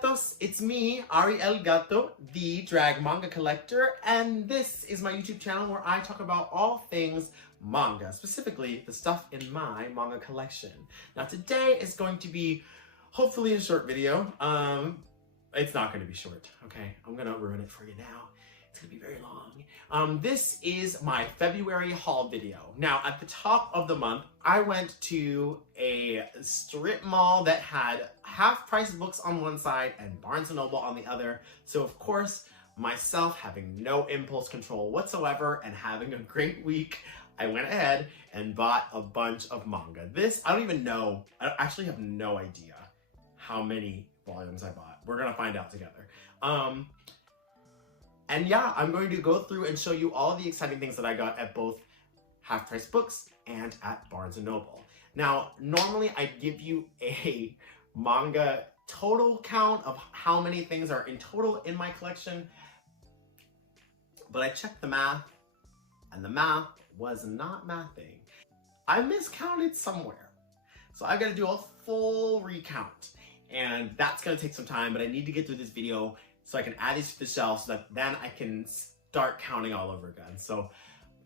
gatos, it's me, Ari L Gato, the drag manga collector, and this is my YouTube channel where I talk about all things manga, specifically the stuff in my manga collection. Now today is going to be hopefully a short video. It's not going to be short, okay? I'm going to ruin it for you now. It's going to be very long. This is my February haul video. Now, at the top of the month, I went to a strip mall that had half-price books on one side and Barnes & Noble on the other. So, of course, myself having no impulse control whatsoever and having a great week, I went ahead and bought a bunch of manga. This, I don't even know, I actually have no idea how many volumes I bought. We're going to find out together. And yeah, I'm going to go through and show you all the exciting things that I got at both half-price books and at Barnes & Noble. Now, normally I give you a manga total count of how many things are in total in my collection, but I checked the math, and the math was not mathing. I miscounted somewhere. So I've got to do a full recount, and that's going to take some time, but I need to get through this video so I can add these to the shelf so that then I can start counting all over again. So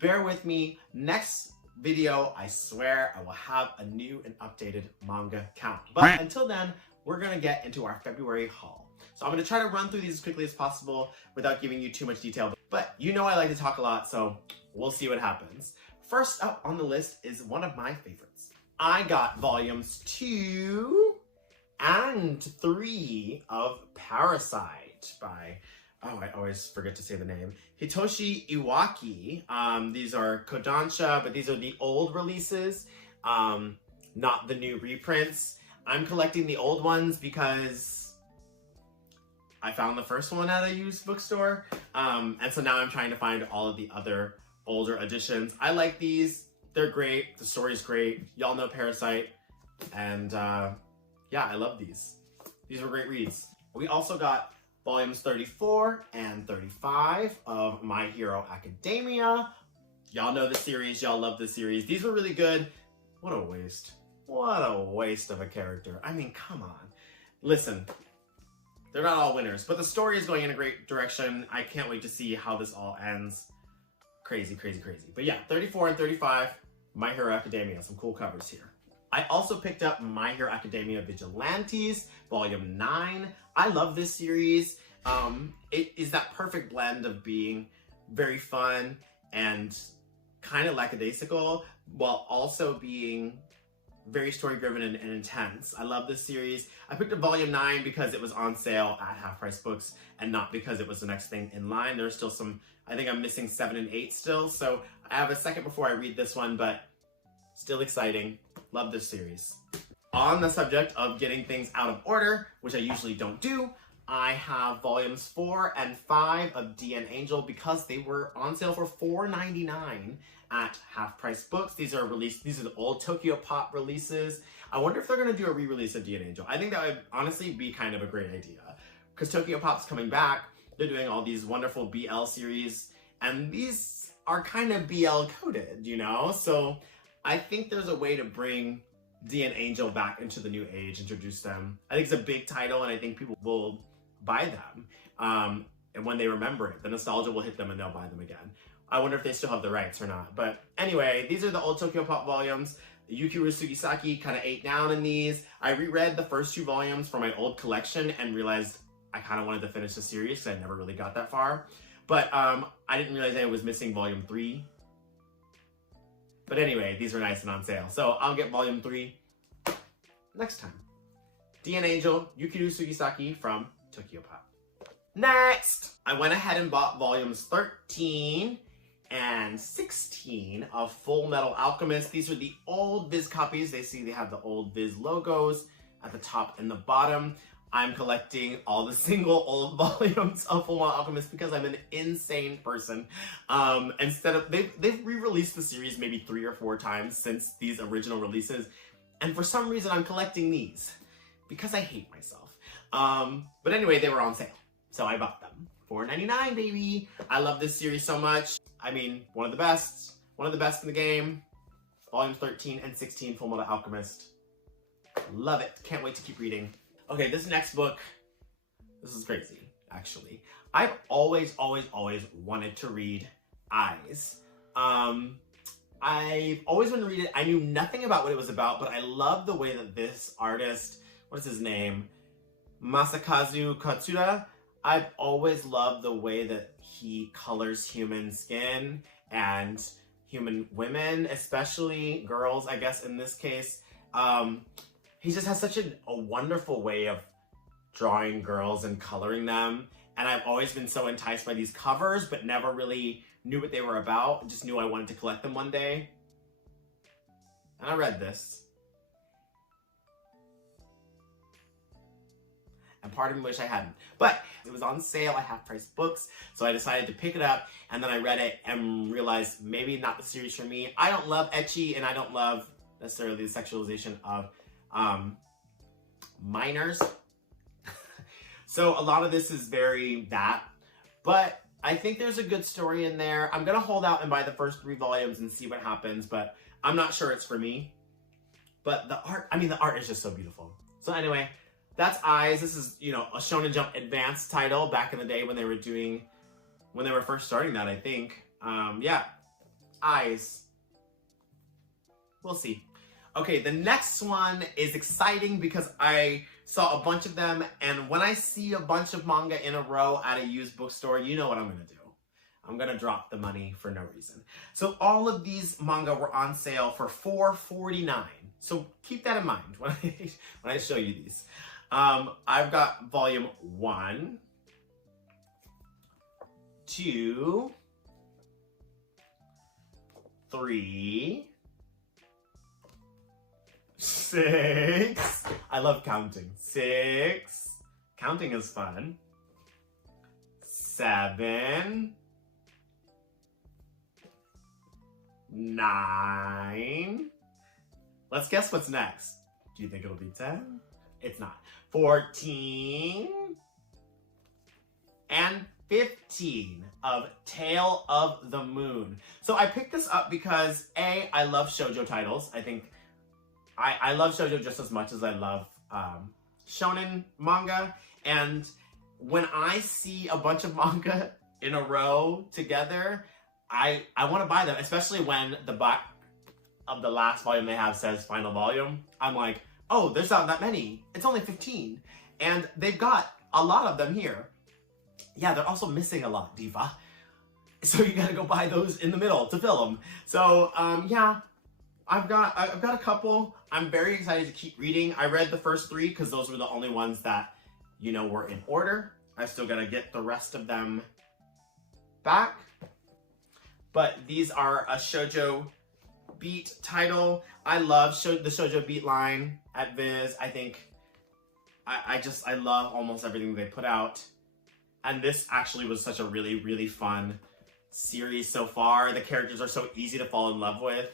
bear with me. Next video, I swear I will have a new and updated manga count. But until then, we're gonna get into our February haul. So I'm gonna try to run through these as quickly as possible without giving you too much detail. But you know I like to talk a lot, so we'll see what happens. First up on the list is one of my favorites. I got volumes 2 and 3 of Parasite by, oh, I always forget to say the name, Hitoshi Iwaki. These are Kodansha, but these are the old releases, not the new reprints. I'm collecting the old ones because I found the first one at a used bookstore, and so now I'm trying to find all of the other older editions. I like these. They're great. The story's great. Y'all know Parasite, and yeah, I love these. These were great reads. We also got volumes 34 and 35 of My Hero Academia. Y'all know the series, y'all love the series. These were really good. What a waste. What a waste of a character. I mean, come on. Listen, they're not all winners, but the story is going in a great direction. I can't wait to see how this all ends. Crazy, crazy, crazy. But yeah, 34 and 35, My Hero Academia. Some cool covers here. I also picked up My Hero Academia Vigilantes, Volume 9. I love this series. It is that perfect blend of being very fun and kind of lackadaisical, while also being very story-driven and intense. I love this series. I picked up Volume 9 because it was on sale at half-price books and not because it was the next thing in line. There's still some, I think I'm missing 7 and 8 still, so I have a second before I read this one, but still exciting. Love this series. On the subject of getting things out of order, which I usually don't do, I have volumes 4 and 5 of DN Angel because they were on sale for $4.99 at half-price books. These are released, these are the old Tokyo Pop releases. I wonder if they're gonna do a re-release of DN Angel. I think that would honestly be kind of a great idea because Tokyo Pop's coming back. They're doing all these wonderful BL series, and these are kind of BL coded, you know? So I think there's a way to bring DN Angel back into the new age, introduce them. I think it's a big title, and I think people will buy them. And when they remember it, the nostalgia will hit them and they'll buy them again. I wonder if they still have the rights or not. But anyway, these are the old Tokyo Pop volumes. Yukiro Sugisaki kind of ate down in these. I reread the first 2 volumes from my old collection and realized I kind of wanted to finish the series because I never really got that far. But I didn't realize I was missing volume 3. But anyway, these were nice and on sale. So I'll get volume 3 next time. DN Angel, Yukiro Sugisaki from Tokyo Pop. Next, I went ahead and bought volumes 13 and 16 of Full Metal Alchemist. These are the old Viz copies. They have the old Viz logos at the top and the bottom. I'm collecting all the single old volumes of Full Metal Alchemist because I'm an insane person. Instead of, they've re-released the series maybe 3 or 4 times since these original releases. And for some reason, I'm collecting these because I hate myself. But anyway, they were on sale, so I bought them. $4.99, baby. I love this series so much. I mean, one of the best in the game. Volumes 13 and 16, Full Metal Alchemist. Love it. Can't wait to keep reading. Okay, this next book This is crazy, actually. I've always wanted to read Eyes. I've always wanted to read it. I knew nothing about what it was about, but I love the way that this artist, what is his name? Masakazu Katsura. I've always loved the way that he colors human skin and human women, especially girls, I guess, in this case. He just has such a wonderful way of drawing girls and coloring them. And I've always been so enticed by these covers, but never really knew what they were about. Just knew I wanted to collect them one day. And I read this. And part of me wish I hadn't. But it was on sale at half-price books, so I decided to pick it up, and then I read it and realized maybe not the series for me. I don't love ecchi, and I don't love necessarily the sexualization of minors. So a lot of this is very that, but I think there's a good story in there. I'm gonna hold out and buy the first 3 volumes and see what happens, but I'm not sure it's for me. But the art, I mean, the art is just so beautiful. So anyway, that's Eyes. This is, you know, a Shonen Jump advanced title back in the day when they were first starting that, I think. Yeah, Eyes. We'll see. Okay, the next one is exciting because I saw a bunch of them, and when I see a bunch of manga in a row at a used bookstore, you know what I'm gonna do. I'm gonna drop the money for no reason. So all of these manga were on sale for $4.49. So keep that in mind when I show you these. I've got volume 1, 2, 3, 6. I love counting. 6. Counting is fun. 7. 9. Let's guess what's next. Do you think it'll be 10? It's not. 14. And 15 of Tale of the Moon. So I picked this up because A, I love shoujo titles. I think I love shoujo just as much as I love shonen manga. And when I see a bunch of manga in a row together, I want to buy them, especially when the back of the last volume they have says final volume. I'm like, oh, there's not that many. It's only 15. And they've got a lot of them here. Yeah, they're also missing a lot, Diva. So you gotta go buy those in the middle to fill them. So, yeah, I've got a couple. I'm very excited to keep reading. I read the first 3 because those were the only ones that, you know, were in order. I still gotta get the rest of them back. But these are a shoujo beat title. I love the shoujo beat line at Viz. I think I love almost everything they put out. And this actually was such a really, really fun series so far. The characters are so easy to fall in love with.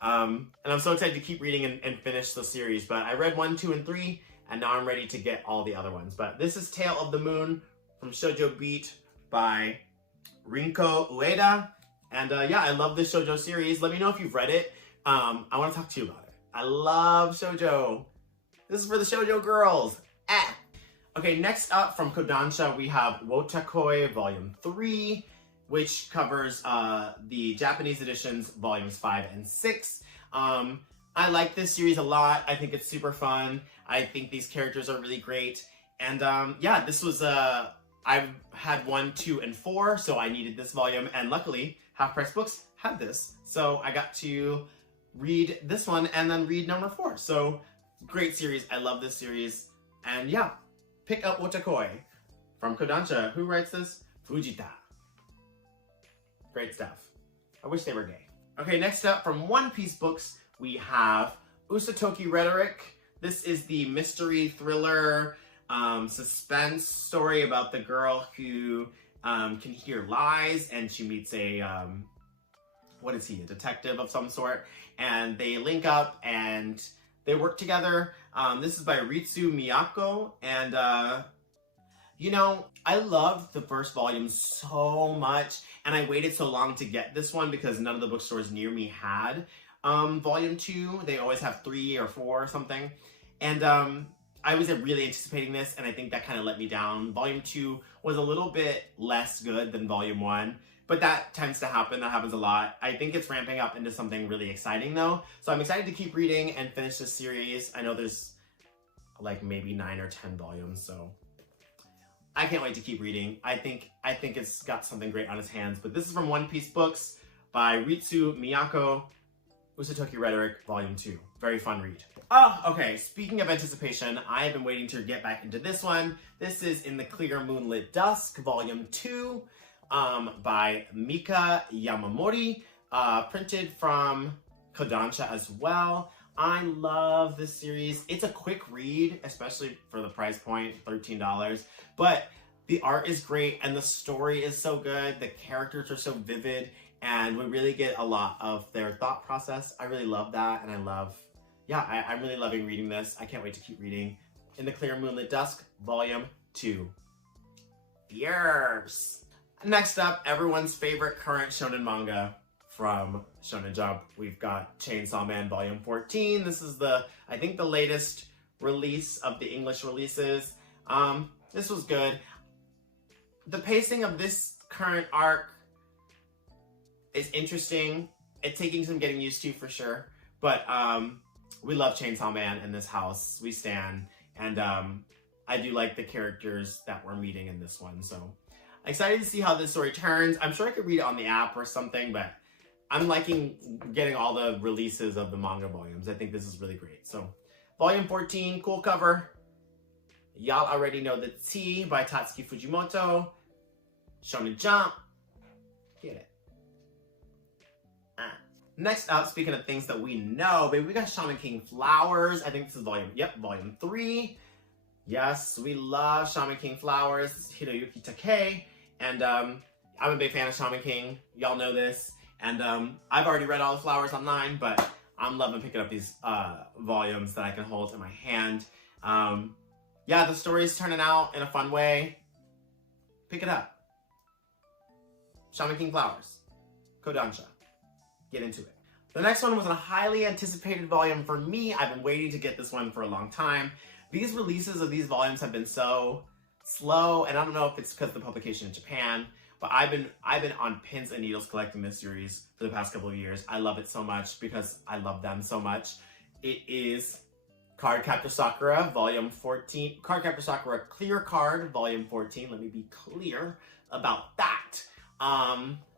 And I'm so excited to keep reading and finish the series. But I read 1, 2, and 3, and now I'm ready to get all the other ones. But this is Tale of the Moon from Shoujo Beat by Rinko Ueda. And yeah, I love this shoujo series. Let me know if you've read it. I want to talk to you about it. I love shoujo. This is for the shoujo girls. Okay, next up from Kodansha, we have Wotakoi Volume 3, which covers the Japanese editions, Volumes 5 and 6. I like this series a lot. I think it's super fun. I think these characters are really great. And yeah, this was, I've had 1, 2, and 4, so I needed this volume. And luckily, Half Price Books had this. So I got to read this one and then read number 4. So great series. I love this series. And yeah, pick up Wotakoi from Kodansha. Who writes this? Fujita. Great stuff. I wish they were gay. Okay, next up from One Piece Books, we have Usatoki Rhetoric. This is the mystery thriller suspense story about the girl who can hear lies, and she meets a, what is he, a detective of some sort, and they link up and they work together. This is by Ritsu Miyako, and you know, I loved the first volume so much, and I waited so long to get this one because none of the bookstores near me had volume 2. They always have 3 or 4 or something. And I I was really anticipating this, and I think that kind of let me down. Volume 2 was a little bit less good than Volume 1, but that tends to happen. That happens a lot. I think it's ramping up into something really exciting, though. So I'm excited to keep reading and finish this series. I know there's like maybe 9 or 10 volumes, so I can't wait to keep reading. I think it's got something great on its hands. But this is from One Piece Books by Ritsu Miyako, Usatoki Rhetoric, Volume 2. Very fun read. Oh, okay. Speaking of anticipation, I have been waiting to get back into this one. This is In the Clear Moonlit Dusk, Volume 2, by Mika Yamamori, printed from Kodansha as well. I love this series. It's a quick read, especially for the price point, $13. But the art is great and the story is so good. The characters are so vivid and we really get a lot of their thought process. I really love that, and I'm really loving reading this. I can't wait to keep reading In the Clear Moonlit Dusk, Volume 2. Years! Next up, everyone's favorite current shonen manga from shonenjump. We've got Chainsawman Volume 14. This is I think the latest release of the English releases. This was good. The pacing of this current arc is interesting. It's taking some getting used to for sure. But we love Chainsaw Man in this house. We stan. And I do like the characters that we're meeting in this one. So excited to see how this story turns. I'm sure I could read it on the app or something, but I'm liking getting all the releases of the manga volumes. I think this is really great. So Volume 14, cool cover. Y'all already know the Tea by Tatsuki Fujimoto. Shonen Jump. Get it. Next up, speaking of things that we know, baby, we got Shaman King Flowers. I think this is Volume 3. Yes, we love Shaman King Flowers. This is Hiroyuki Takei. And I'm a big fan of Shaman King. Y'all know this. And I've already read all the flowers online, but I'm loving picking up these volumes that I can hold in my hand. Yeah, the story's turning out in a fun way. Pick it up. Shaman King Flowers. Kodansha. Get into it. The next one was a highly anticipated volume for me. I've been waiting to get this one for a long time. These releases of these volumes have been so slow, and I don't know if it's because of the publication in Japan, but I've been on pins and needles collecting this series for the past couple of years. I love it so much because I love them so much. It is Cardcaptor Sakura, Volume 14. Cardcaptor Sakura Clear Card, Volume 14. Let me be clear about that.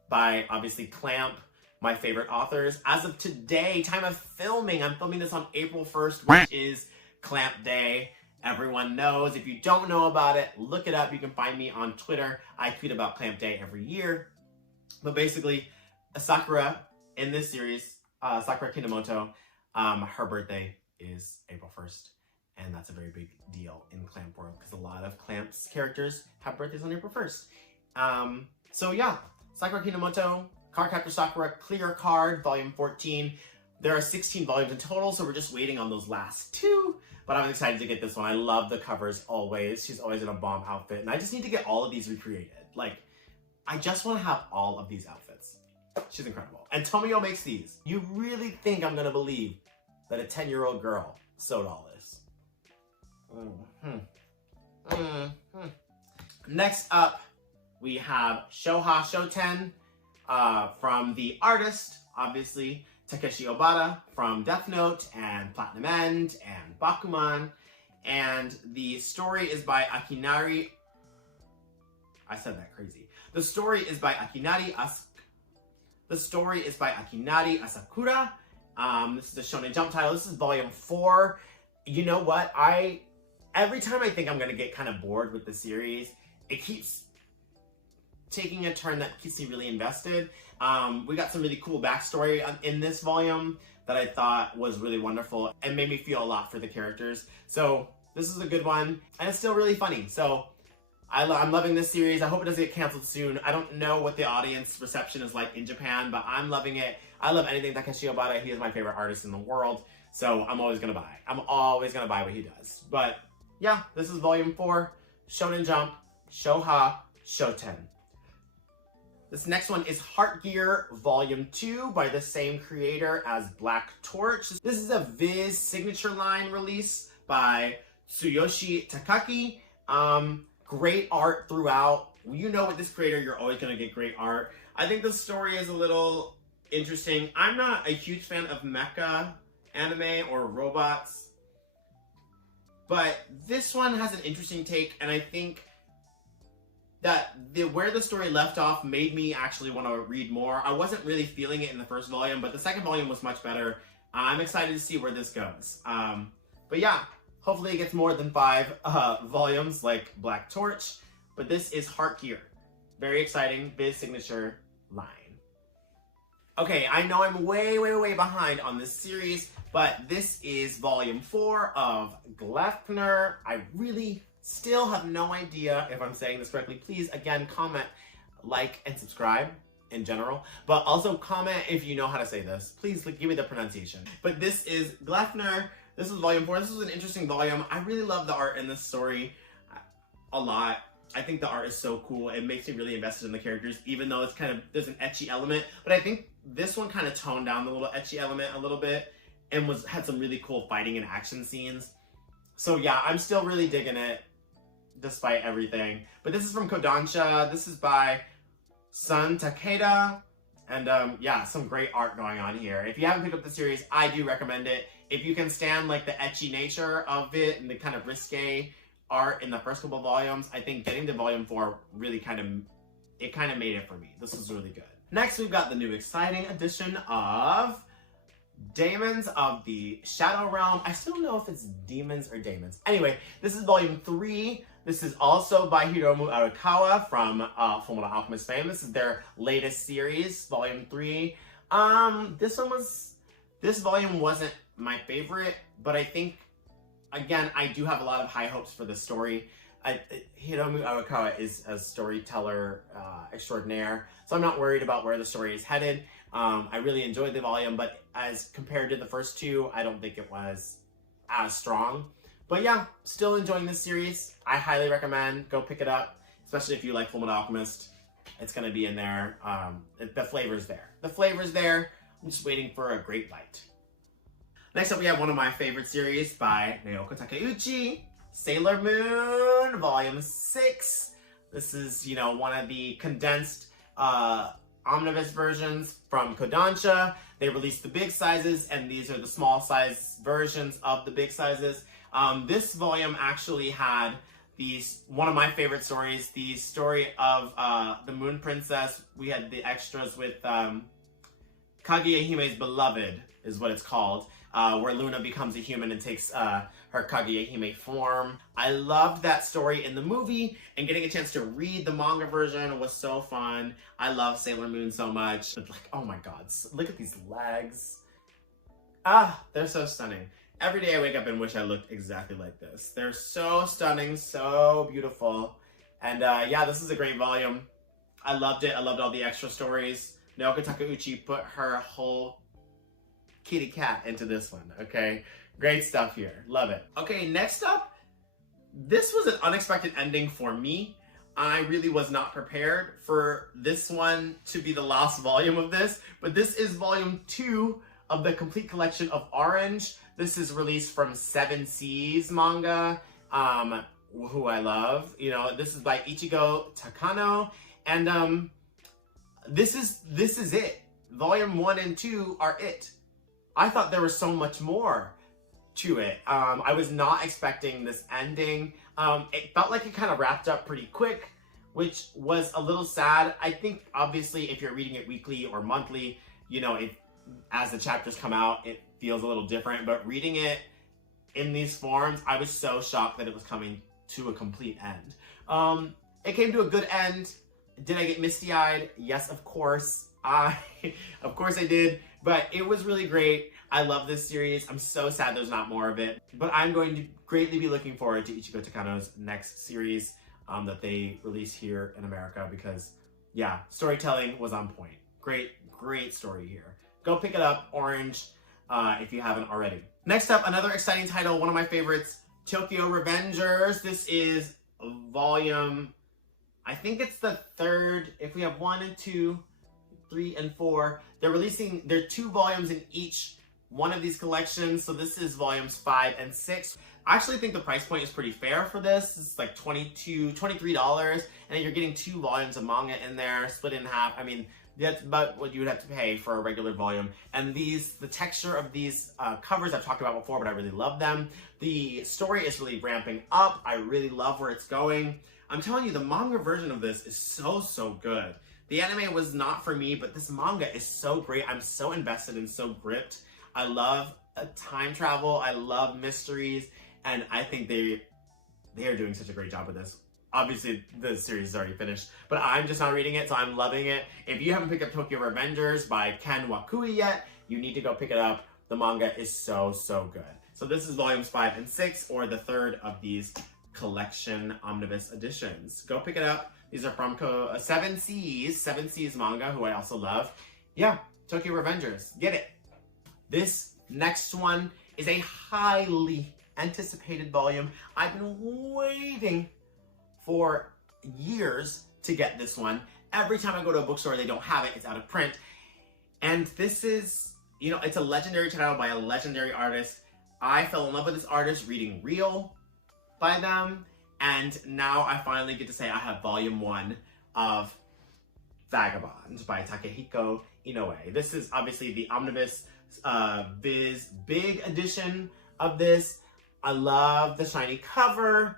By, obviously, Clamp, my favorite authors. As of today, time of filming, I'm filming this on April 1st, which is Clamp Day. Everyone knows. If you don't know about it, look it up. You can find me on Twitter. I tweet about Clamp Day every year. But basically, Sakura in this series, Sakura Kinomoto, her birthday is April 1st. And that's a very big deal in Clamp world because a lot of Clamp's characters have birthdays on April 1st. So yeah, Sakura Kinomoto, Cardcaptor Sakura Clear Card, Volume 14. There are 16 volumes in total, so we're just waiting on those last 2. But I'm excited to get this one. I love the covers always. She's always in a bomb outfit. And I just need to get all of these recreated. Like, I just want to have all of these outfits. She's incredible. And Tomio makes these. You really think I'm going to believe that a 10-year-old girl sewed all this? Next up, we have Shoha Shoten from the artist, obviously, Takeshi Obata from Death Note and Platinum End and Bakuman. And the story is by Akinari... I said that crazy. The story is by Akinari Asakura. This is a Shonen Jump title. This is Volume 4. You know what? Every time I think I'm going to get kind of bored with the series, it keeps taking a turn that keeps me really invested. We got some really cool backstory in this volume that I thought was really wonderful and made me feel a lot for the characters. So this is a good one, and it's still really funny. So I'm loving this series. I hope it doesn't get canceled soon. I don't know what the audience reception is like in Japan, but I'm loving it. I love anything Takeshi Obata. He is my favorite artist in the world, so I'm always gonna buy. I'm always gonna buy what he does. But yeah, this is Volume 4, Shonen Jump, Shoha Shoten. This next one is Heartgear Volume 2 by the same creator as Black Torch. This is a Viz signature line release by Tsuyoshi Takaki. Great art throughout. You know, with this creator, you're always going to get great art. I think the story is a little interesting. I'm not a huge fan of mecha anime or robots, but this one has an interesting take, and I think that where the story left off made me actually want to read more. I wasn't really feeling it in the first volume, but the second volume was much better. I'm excited to see where this goes. But yeah, hopefully it gets more than 5 volumes like Black Torch. But this is Heart Gear. Very exciting, Viz signature line. Okay, I know I'm way behind on this series, but this is volume 4 of Gleipnir. I really still have no idea if I'm saying this correctly. Please, again, comment, like, and subscribe in general. But also comment if you know how to say this. Please give me the pronunciation. But this is Gleipnir. This is volume 4. This was an interesting volume. I really love the art in this story a lot. I think the art is so cool. It makes me really invested in the characters, even though it's kind of, there's an ecchi element. But I think this one kind of toned down the little ecchi element a little bit and had some really cool fighting and action scenes. So yeah, I'm still really digging it despite everything. But this is from Kodansha. This is by Sun Takeda. And yeah, some great art going on here. If you haven't picked up the series, I do recommend it. If you can stand like the ecchi nature of it and the kind of risque art in the first couple volumes, I think getting to volume 4 really kind of made it for me. This was really good. Next, we've got the new exciting edition of Daemons of the Shadow Realm. I still don't know if it's demons or daemons. Anyway, this is volume 3. This is also by Hiromu Arakawa from Fullmetal Alchemist fame. This is their latest series, volume 3. This volume wasn't my favorite, but I think, again, I do have a lot of high hopes for this story. Hiromu Arakawa is a storyteller extraordinaire, so I'm not worried about where the story is headed. I really enjoyed the volume, but as compared to the first 2, I don't think it was as strong. But yeah, still enjoying this series. I highly recommend. Go pick it up, especially if you like Fullmetal Alchemist. It's going to be in there. The flavor's there. The flavor's there. I'm just waiting for a great bite. Next up, we have one of my favorite series by Naoko Takeuchi, Sailor Moon, Volume 6. This is, you know, one of the condensed omnibus versions from Kodansha. They released the big sizes, and these are the small size versions of the big sizes. This volume actually had one of my favorite stories, the story of the Moon Princess. We had the extras with Kaguya-hime's Beloved, is what it's called. Where Luna becomes a human and takes her Kaguya-hime form. I loved that story in the movie, and getting a chance to read the manga version was so fun. I love Sailor Moon so much. But like, oh my god, look at these legs. They're so stunning. Every day I wake up and wish I looked exactly like this. They're so stunning, so beautiful. And yeah, this is a great volume. I loved it. I loved all the extra stories. Naoko Takeuchi put her whole kitty cat into this one, okay? Great stuff here. Love it. Okay, next up, this was an unexpected ending for me. I really was not prepared for this one to be the last volume of this, but this is volume 2 of the complete collection of Orange. This is released from 7 Seas manga, who I love. You know, this is by Ichigo Takano, and this is it. Volume 1 and 2 are it. I thought there was so much more to it. I was not expecting this ending. It felt like it kind of wrapped up pretty quick, which was a little sad. I think, obviously, if you're reading it weekly or monthly, you know, as the chapters come out, it feels a little different. But reading it in these forms, I was so shocked that it was coming to a complete end. It came to a good end. Did I get misty-eyed? Yes, of course. Of course I did. But it was really great. I love this series. I'm so sad there's not more of it. But I'm going to greatly be looking forward to Ichigo Takano's next series that they release here in America, because, yeah, storytelling was on point. Great story here. Go pick it up, Orange, if you haven't already. Next up, another exciting title, one of my favorites, Tokyo Revengers. This is volume, I think it's the 3rd. If we have 1 and 2, 3 and 4, they're are 2 volumes in each one of these collections. So this is volumes 5 and 6. I actually think the price point is pretty fair for this. It's like $23, and then you're getting 2 volumes of manga in there, split in half. I mean, that's about what you would have to pay for a regular volume. And the texture of these covers I've talked about before, but I really love them. The story is really ramping up. I really love where it's going. I'm telling you, the manga version of this is so good. The anime was not for me, but this manga is so great. I'm so invested and so gripped. I love time travel. I love mysteries. And I think they are doing such a great job with this. Obviously, the series is already finished, but I'm just not reading it, so I'm loving it. If you haven't picked up Tokyo Revengers by Ken Wakui yet, you need to go pick it up. The manga is so good. So this is volumes 5 and 6, or the third of these collection omnibus editions. Go pick it up. These are from Seven Seas manga, who I also love. Yeah, Tokyo Revengers. Get it. This next one is a highly anticipated volume. I've been waiting for years to get this one. Every time I go to a bookstore, they don't have it. It's out of print. And this is, you know, it's a legendary title by a legendary artist. I fell in love with this artist reading Real by them. And now I finally get to say I have volume 1 of Vagabond by Takehiko Inoue. This is obviously the omnibus Viz big edition of this. I love the shiny cover.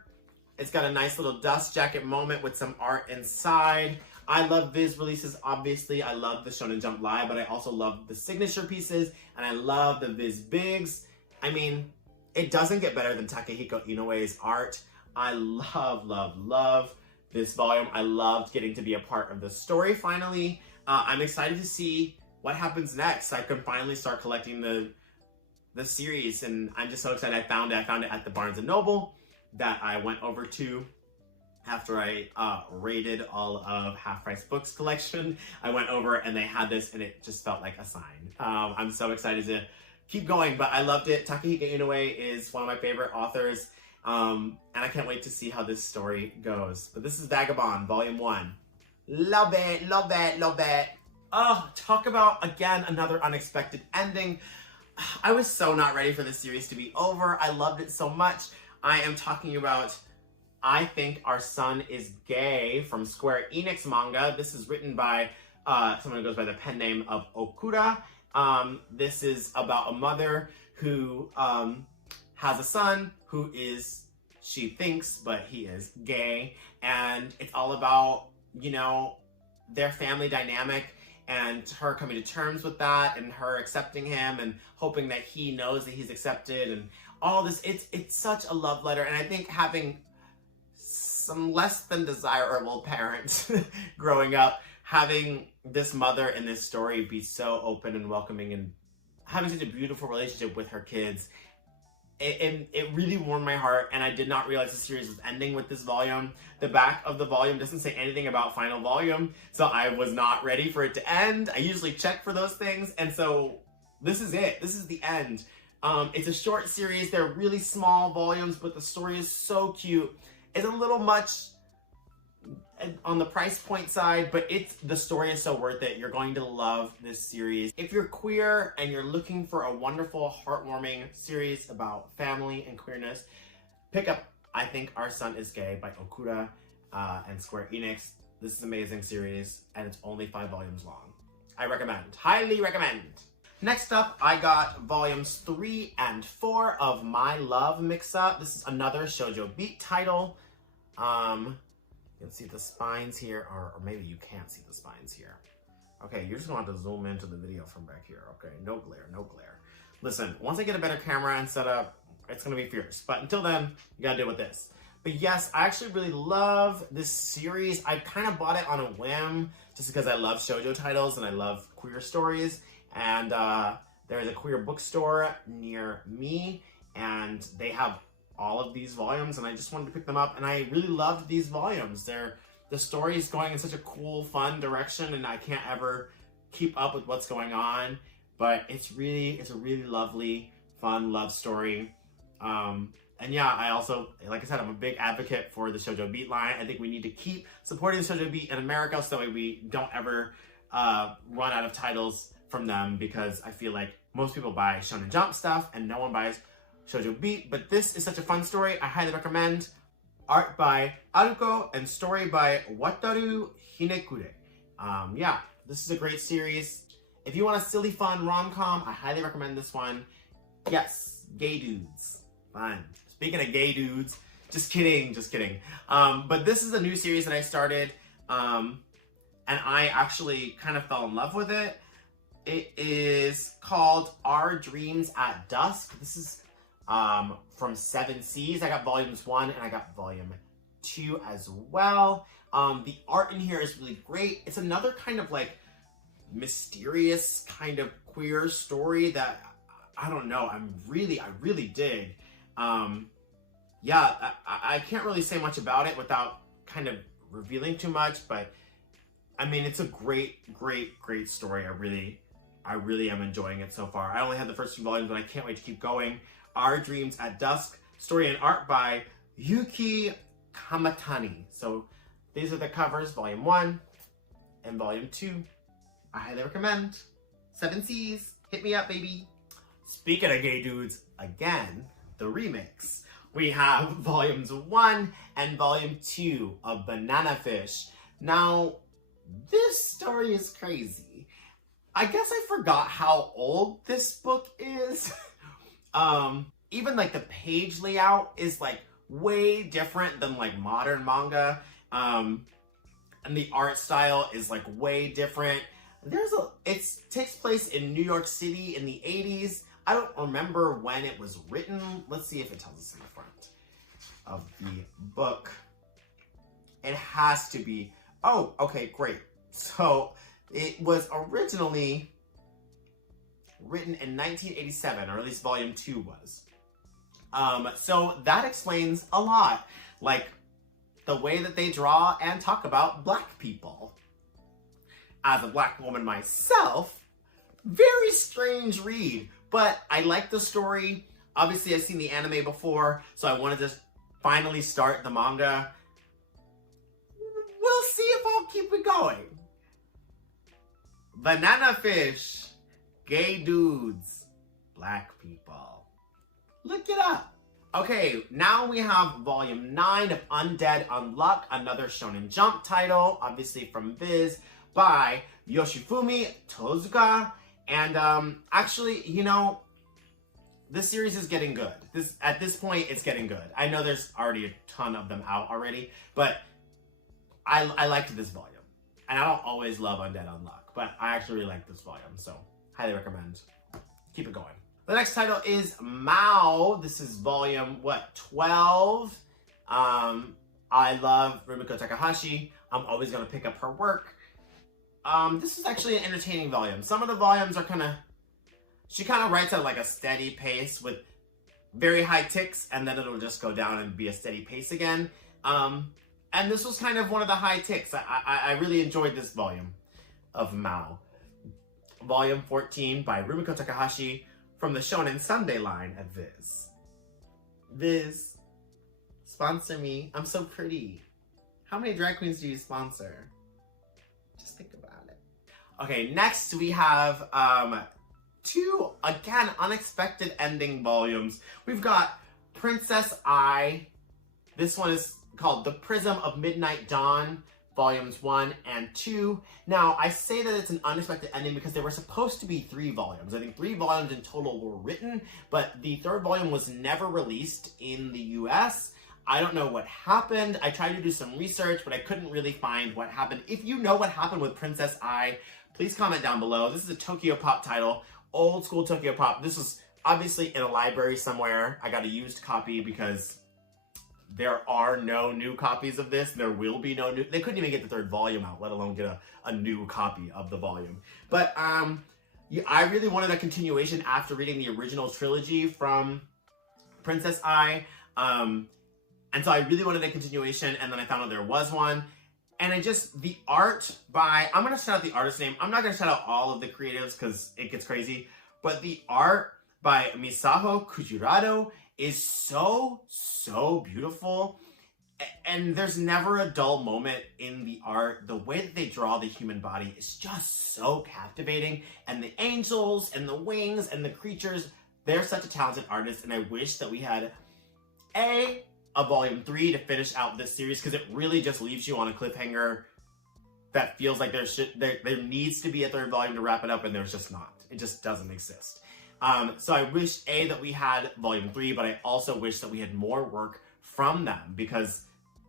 It's got a nice little dust jacket moment with some art inside. I love Viz releases, obviously. I love the shonenjump live, but I also love the signature pieces, and I love the Viz bigs. I mean, it doesn't get better than Takehiko Inoue's art. I love this volume. I loved getting to be a part of the story finally. I'm excited to see what happens next. I can finally start collecting the series, and I'm just so excited. I found it at the Barnes & Noble that I went over to after I raided all of Half Price Books collection. I went over and they had this, and it just felt like a sign. I'm so excited to keep going, but I loved it. Takehiko Inoue is one of my favorite authors, and I can't wait to see how this story goes. But this is Vagabond, Volume 1. Love it. Oh, talk about, again, another unexpected ending. I was so not ready for this series to be over. I loved it so much. I am talking about I Think Our Son is Gay from Square Enix manga. This is written by someone who goes by the pen name of Okuda. This is about a mother who has a son who is, she thinks, but he is gay. And it's all about, you know, their family dynamic and her coming to terms with that and her accepting him and hoping that he knows that he's accepted and all this. It's such a love letter. And I think having some less than desirable parents growing up, having this mother in this story be so open and welcoming and having such a beautiful relationship with her kids, it really warmed my heart, and I did not realize the series was ending with this volume. The back of the volume doesn't say anything about final volume, so I was not ready for it to end. I usually check for those things, and so this is it. This is the end. It's a short series. They're really small volumes, but the story is so cute. It's a little much on the price point side, but the story is so worth it. You're going to love this series. If you're queer and you're looking for a wonderful, heartwarming series about family and queerness, pick up I Think Our Son is Gay by Okuda and Square Enix. This is an amazing series, and it's only 5 volumes long. I recommend. Highly recommend. Next up, I got volumes 3 and 4 of My Love Mix-Up. This is another Shoujo Beat title. You can see the spines here, or maybe you can't see the spines here. Okay, you're just gonna have to zoom into the video from back here. Okay, no glare, no glare. Listen, once I get a better camera and set up, it's gonna be fierce. But until then, you gotta deal with this. But yes, I actually really love this series. I kind of bought it on a whim, just because I love shoujo titles and I love queer stories. And there's a queer bookstore near me, and they have all of these volumes, and I just wanted to pick them up, and I really loved these volumes. The story is going in such a cool, fun direction, and I can't ever keep up with what's going on, but it's a really lovely, fun love story. And yeah, I also, like I said, I'm a big advocate for the Shoujo Beat line. I think we need to keep supporting the Shoujo Beat in America so that way we don't ever run out of titles from them, because I feel like most people buy Shonen Jump stuff and no one buys shoujo beat, but this is such a fun story. I highly recommend. Art by Aruko and story by Wataru Hinekure. Yeah, this is a great series. If you want a silly, fun rom-com, I highly recommend this one. Yes, gay dudes. Fun. Speaking of gay dudes, just kidding. But this is a new series that I started, and I actually kind of fell in love with it. It is called Our Dreams at Dusk. This is from 7 Seas. I got volumes 1 and I got volume 2 as well. The art in here is really great. It's another kind of like mysterious kind of queer story that I don't know. I really dig. Yeah, I can't really say much about it without kind of revealing too much, but I mean, it's a great story. I really am enjoying it so far. I only had the first 2 volumes, but I can't wait to keep going. Our Dreams at Dusk, story and art by Yuki Kamatani. So these are the covers, volume 1 and volume 2. I highly recommend. 7 Seas, hit me up, baby. Speaking of gay dudes, again, the remix. We have volumes 1 and volume 2 of Banana Fish. Now, this story is crazy. I guess I forgot how old this book is. Even like the page layout is like way different than like modern manga. And the art style is like way different. It takes place in New York City in the 80s. I don't remember when it was written. Let's see if it tells us in the front of the book. It has to be, oh, okay, great. So it was originally written in 1987, or at least volume 2 was. So that explains a lot. Like the way that they draw and talk about Black people. As a Black woman myself, very strange read, but I like the story. Obviously, I've seen the anime before, so I wanted to finally start the manga. We'll see if I'll keep it going. Banana Fish, gay dudes, Black people. Look it up. Okay, now we have volume 9 of Undead Unluck, another Shonen Jump title, obviously from Viz, by Yoshifumi Tozuka. And actually, you know, this series is getting good. At this point, it's getting good. I know there's already a ton of them out already, but I liked this volume. And I don't always love Undead Unluck, but I actually really like this volume, so highly recommend. Keep it going. The next title is Mao. This is volume, 12? I love Rumiko Takahashi. I'm always going to pick up her work. This is actually an entertaining volume. Some of the volumes are she kind of writes at like a steady pace with very high ticks, and then it'll just go down and be a steady pace again. And this was kind of one of the high ticks. I really enjoyed this volume of Mao. Volume 14 by Rumiko Takahashi from the Shonen Sunday line at Viz. Viz, sponsor me. I'm so pretty. How many drag queens do you sponsor? Just think about it. Okay, next we have 2, again, unexpected ending volumes. We've got Princess I. This one is called The Prism of Midnight Dawn, volumes 1 and 2. Now, I say that it's an unexpected ending because there were supposed to be 3 volumes. I think 3 volumes in total were written, but the 3rd volume was never released in the US. I don't know what happened. I tried to do some research, but I couldn't really find what happened. If you know what happened with Princess I, please comment down below. This is a Tokyo Pop title, old school Tokyo Pop. This was obviously in a library somewhere. I got a used copy because there are no new copies of this. There will be no new. They couldn't even get the 3rd volume out, let alone get a new copy of the volume. But I really wanted a continuation after reading the original trilogy from Princess I. And so I really wanted a continuation, and then I found out there was one. And the art by, I'm going to shout out the artist name. I'm not going to shout out all of the creatives because it gets crazy. But the art by Misaho Kujirado is so beautiful. And there's never a dull moment in the art. The way that they draw the human body is just so captivating. And the angels and the wings and the creatures, they're such a talented artist, and I wish that we had a volume 3 to finish out this series, because it really just leaves you on a cliffhanger that feels like there needs to be a 3rd volume to wrap it up, and there's just not. It just doesn't exist. So I wish that we had volume 3, but I also wish that we had more work from them, because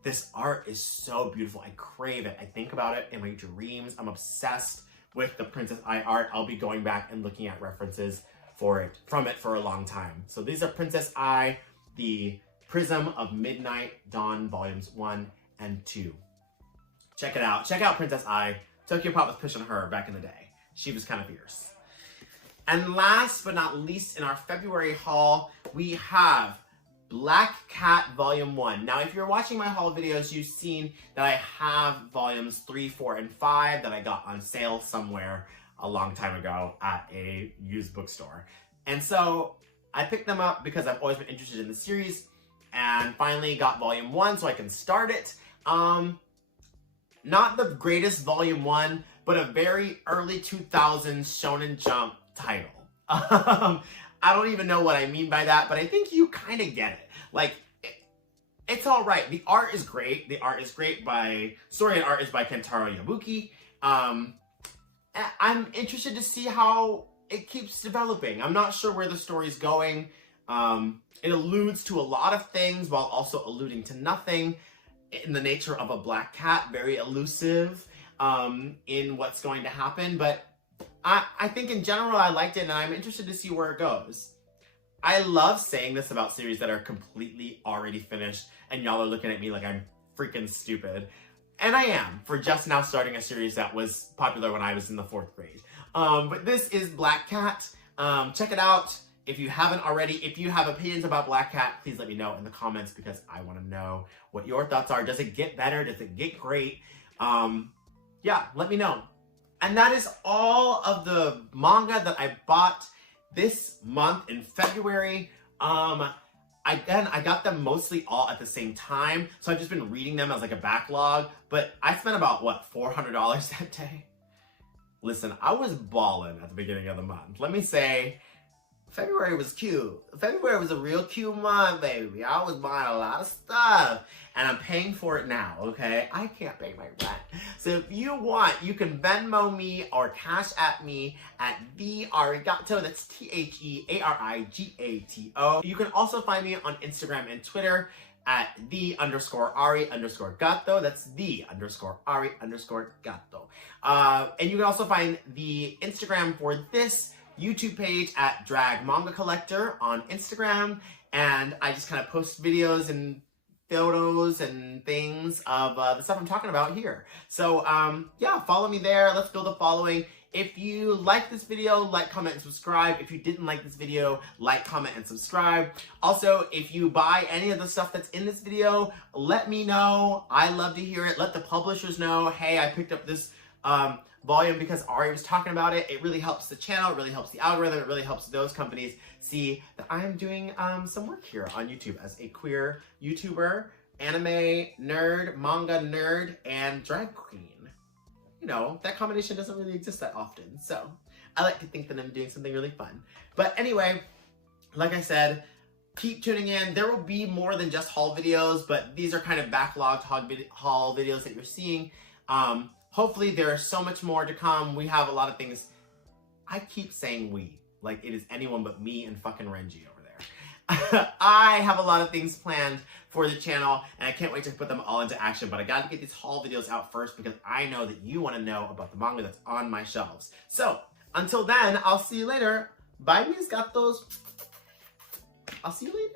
this art is so beautiful. I crave it. I think about it in my dreams. I'm obsessed with the Princess Ai art. I'll be going back and looking at references from it for a long time. So these are Princess Ai, the Prism of Midnight Dawn volumes 1 and 2. Check it out. Check out Princess Ai. Tokyo Pop was pushing her back in the day. She was kind of fierce. And last but not least, in our February haul, we have Black Cat Volume 1. Now, if you're watching my haul videos, you've seen that I have volumes 3, 4, and 5 that I got on sale somewhere a long time ago at a used bookstore. And so I picked them up because I've always been interested in the series, and finally got volume 1 so I can start it. Not the greatest volume 1, but a very early 2000s Shonen Jump title. I don't even know what I mean by that, but I think you kind of get it. Like, it's all right. The art is great. The art is great story and art is by Kentaro Yabuki. I'm interested to see how it keeps developing. I'm not sure where the story's going. It alludes to a lot of things while also alluding to nothing in the nature of a black cat, very elusive in what's going to happen. But I think in general I liked it, and I'm interested to see where it goes. I love saying this about series that are completely already finished, and y'all are looking at me like I'm freaking stupid. And I am, for just now starting a series that was popular when I was in the 4th grade. But this is Black Cat. Check it out if you haven't already. If you have opinions about Black Cat, please let me know in the comments, because I want to know what your thoughts are. Does it get better? Does it get great? Yeah, let me know. And that is all of the manga that I bought this month in February. I got them mostly all at the same time, so I've just been reading them as like a backlog, but I spent about, what, $400 that day? Listen, I was balling at the beginning of the month. Let me say, February was cute. February was a real cute month, baby. I was buying a lot of stuff, and I'm paying for it now, okay? I can't pay my rent. So if you want, you can Venmo me or Cash at me at the Ari Gato. That's TheArigato. You can also find me on Instagram and Twitter at _Ari_Gato. That's _Ari_Gato. And you can also find the Instagram for this YouTube page at Drag Manga Collector on Instagram, and I just kind of post videos and photos and things of the stuff I'm talking about here. So yeah, follow me there. Let's build a following. If you like this video, like, comment, and subscribe. If you didn't like this video, like, comment, and subscribe. Also, if you buy any of the stuff that's in this video, let me know. I love to hear it. Let the publishers know, hey, I picked up this volume because Ari was talking about it. It really helps the channel, it really helps the algorithm, it really helps those companies see that I am doing some work here on YouTube as a queer YouTuber, anime nerd, manga nerd, and drag queen. You know, that combination doesn't really exist that often, so I like to think that I'm doing something really fun. But anyway, like I said, keep tuning in. There will be more than just haul videos, but these are kind of backlogged haul videos that you're seeing. Hopefully there are so much more to come. We have a lot of things. I keep saying we, like it is anyone but me and fucking Renji over there. I have a lot of things planned for the channel, and I can't wait to put them all into action, but I gotta get these haul videos out first because I know that you wanna know about the manga that's on my shelves. So, until then, I'll see you later. Bye, mis gatos. I'll see you later.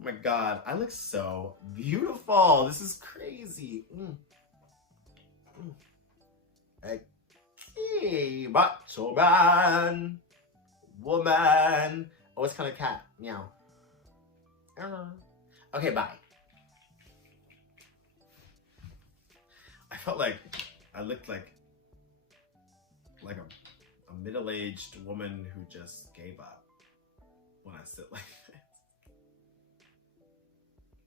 Oh my God, I look so beautiful. This is crazy. Hey, macho man, woman. Oh, it's kind of cat. Meow. Okay, bye. I felt like I looked like a middle-aged woman who just gave up when I sit like this.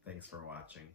Thanks for watching.